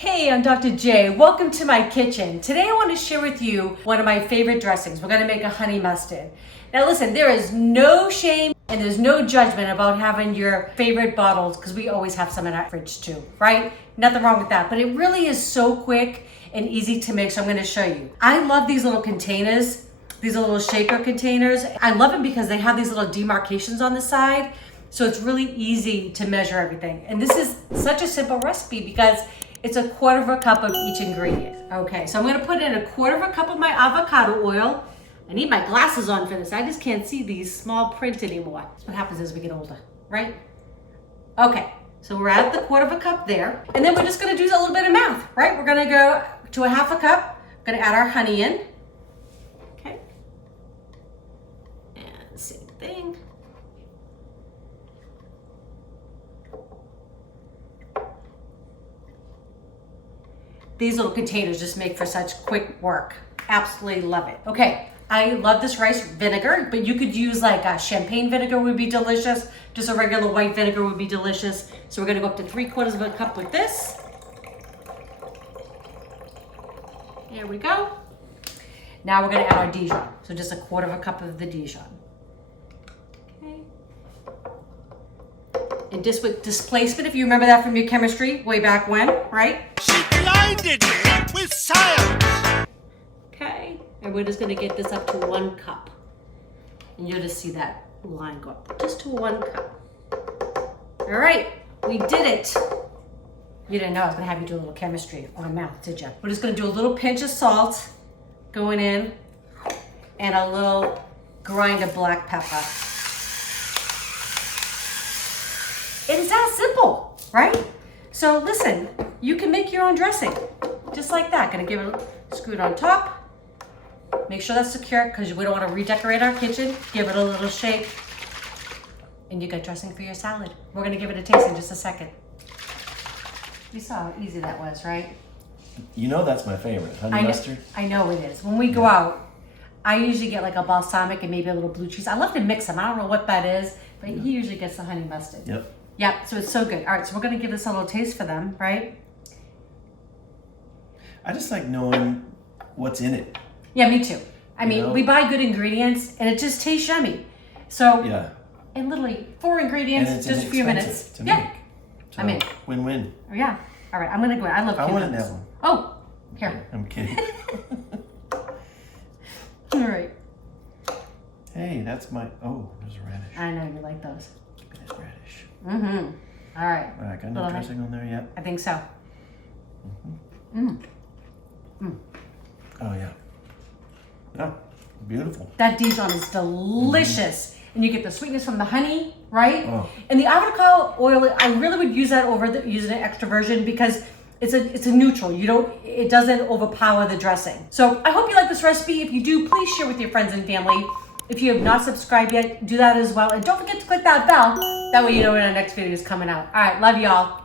Hey, I'm Dr. J. Welcome to my kitchen. Today I want to share with you one of my favorite dressings. We're going to make a honey mustard. Now listen, there is no shame and there's no judgment about having your favorite bottles because we always have some in our fridge too, right? Nothing wrong with that, but it really is so quick and easy to make, so I'm going to show you. I love these little containers, these little shaker containers. I love them because they have these little demarcations on the side, so it's really easy to measure everything. And this is such a simple recipe because it's a quarter of a cup of each ingredient. Okay, so I'm gonna put in a quarter of a cup of my avocado oil. I need my glasses on for this. I just can't see these small print anymore. That's what happens as we get older, right? Okay, so we're at the quarter of a cup there. And then we're just gonna do a little bit of math, right? We're gonna go to a half a cup. We're gonna add our honey in. Okay, and same thing. These little containers just make for such quick work. Absolutely love it. Okay, I love this rice vinegar, but you could use like a champagne vinegar would be delicious. Just a regular white vinegar would be delicious. So we're gonna go up to 3/4 of a cup with this. There we go. Now we're gonna add our Dijon. So just a quarter of a cup of the Dijon. Okay. And just with displacement, if you remember that from your chemistry way back when, right? Blinded me with science. Okay, and we're just gonna get this up to 1 cup. And you'll just see that line go up just to 1 cup. All right, we did it. You didn't know I was gonna have you do a little chemistry or math, did you? We're just gonna do a little pinch of salt going in and a little grind of black pepper. It's that simple, right? So listen, you can make your own dressing, just like that. Gonna give it a scoot on top. Make sure that's secure because we don't want to redecorate our kitchen. Give it a little shake. And you got dressing for your salad. We're gonna give it a taste in just a second. You saw how easy that was, right? You know that's my favorite, honey mustard. I know it is. When we go out, I usually get like a balsamic and maybe a little blue cheese. I love to mix them. I don't know what that is, but he usually gets the honey mustard. Yep. Yep, so it's so good. All right, so we're gonna give this a little taste for them, right? I just like knowing what's in it. Yeah, me too. I mean, know? we buy good ingredients and it just tastes yummy. So, Yeah. and literally 4 ingredients, And it's just a few minutes. inexpensive to Yeah, make. So, I'm in. Win-win. Oh, yeah. All right, I'm gonna go. I love I cucumbers. wanted that one. Oh, here. I'm kidding. All right. Hey, that's my, oh, there's a radish. I know you like those. There's radish. Mm-hmm. All right. All right, got no Little dressing on there yet? I think so. Mm. Oh, yeah. Yeah, beautiful. That Dijon is delicious. And you get the sweetness from the honey, right? Oh. And the avocado oil, I really would use that over using an extra virgin because it's a neutral. It doesn't overpower the dressing. So I hope you like this recipe. If you do, please share with your friends and family. If you have not subscribed yet, do that as well. And don't forget to click that bell. That way you know when our next video is coming out. All right, love y'all.